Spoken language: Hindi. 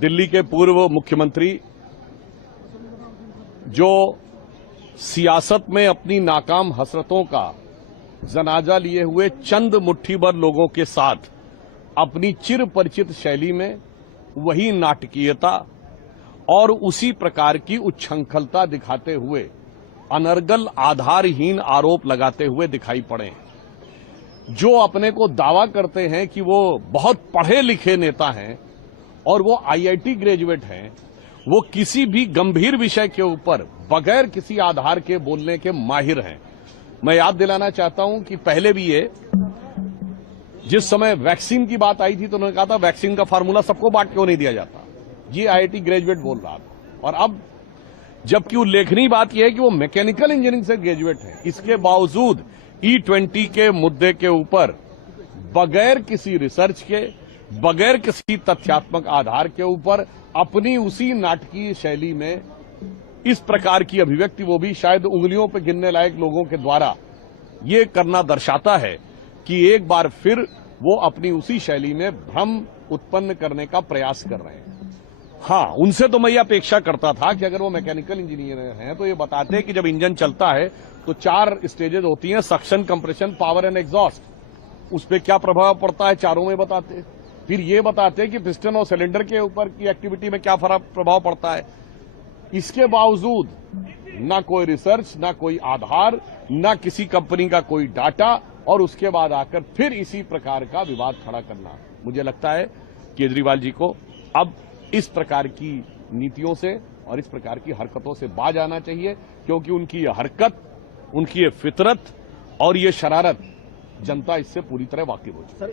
दिल्ली के पूर्व मुख्यमंत्री जो सियासत में अपनी नाकाम हसरतों का जनाजा लिए हुए चंद मुट्ठीभर लोगों के साथ अपनी चिर परिचित शैली में वही नाटकीयता और उसी प्रकार की उच्छृंखलता दिखाते हुए अनर्गल आधारहीन आरोप लगाते हुए दिखाई पड़े। जो अपने को दावा करते हैं कि वो बहुत पढ़े लिखे नेता हैं और वो आईआईटी ग्रेजुएट हैं, वो किसी भी गंभीर विषय के ऊपर बगैर किसी आधार के बोलने के माहिर हैं। मैं याद दिलाना चाहता हूं कि पहले भी ये जिस समय वैक्सीन की बात आई थी तो उन्होंने कहा था वैक्सीन का फार्मूला सबको बांट क्यों नहीं दिया जाता, ये आईआईटी ग्रेजुएट बोल रहा था। और अब जबकि उल्लेखनीय बात यह है कि वो मैकेनिकल इंजीनियरिंग से ग्रेजुएट है, इसके बावजूद E20 के मुद्दे के ऊपर बगैर किसी रिसर्च के, बगैर किसी तथ्यात्मक आधार के ऊपर अपनी उसी नाटकीय शैली में इस प्रकार की अभिव्यक्ति, वो भी शायद उंगलियों पर गिनने लायक लोगों के द्वारा, ये करना दर्शाता है कि एक बार फिर वो अपनी उसी शैली में भ्रम उत्पन्न करने का प्रयास कर रहे हैं। हाँ, उनसे तो मैं ये अपेक्षा करता था कि अगर वो मैकेनिकल इंजीनियर हैं तो ये बताते हैं कि जब इंजन चलता है तो 4 स्टेजेस होती हैं, suction, compression, power and exhaust. उस पर क्या प्रभाव पड़ता है चारों में बताते। फिर ये बताते कि पिस्टन और सिलेंडर के ऊपर की एक्टिविटी में क्या प्रभाव पड़ता है। इसके बावजूद ना कोई रिसर्च, ना कोई आधार, ना किसी कंपनी का कोई डाटा, और उसके बाद आकर फिर इसी प्रकार का विवाद खड़ा करना। मुझे लगता है केजरीवाल जी को अब इस प्रकार की नीतियों से और इस प्रकार की हरकतों से बाज आना चाहिए, क्योंकि उनकी ये हरकत, उनकी ये फितरत और ये शरारत जनता इससे पूरी तरह वाकिफ हो चुकी है।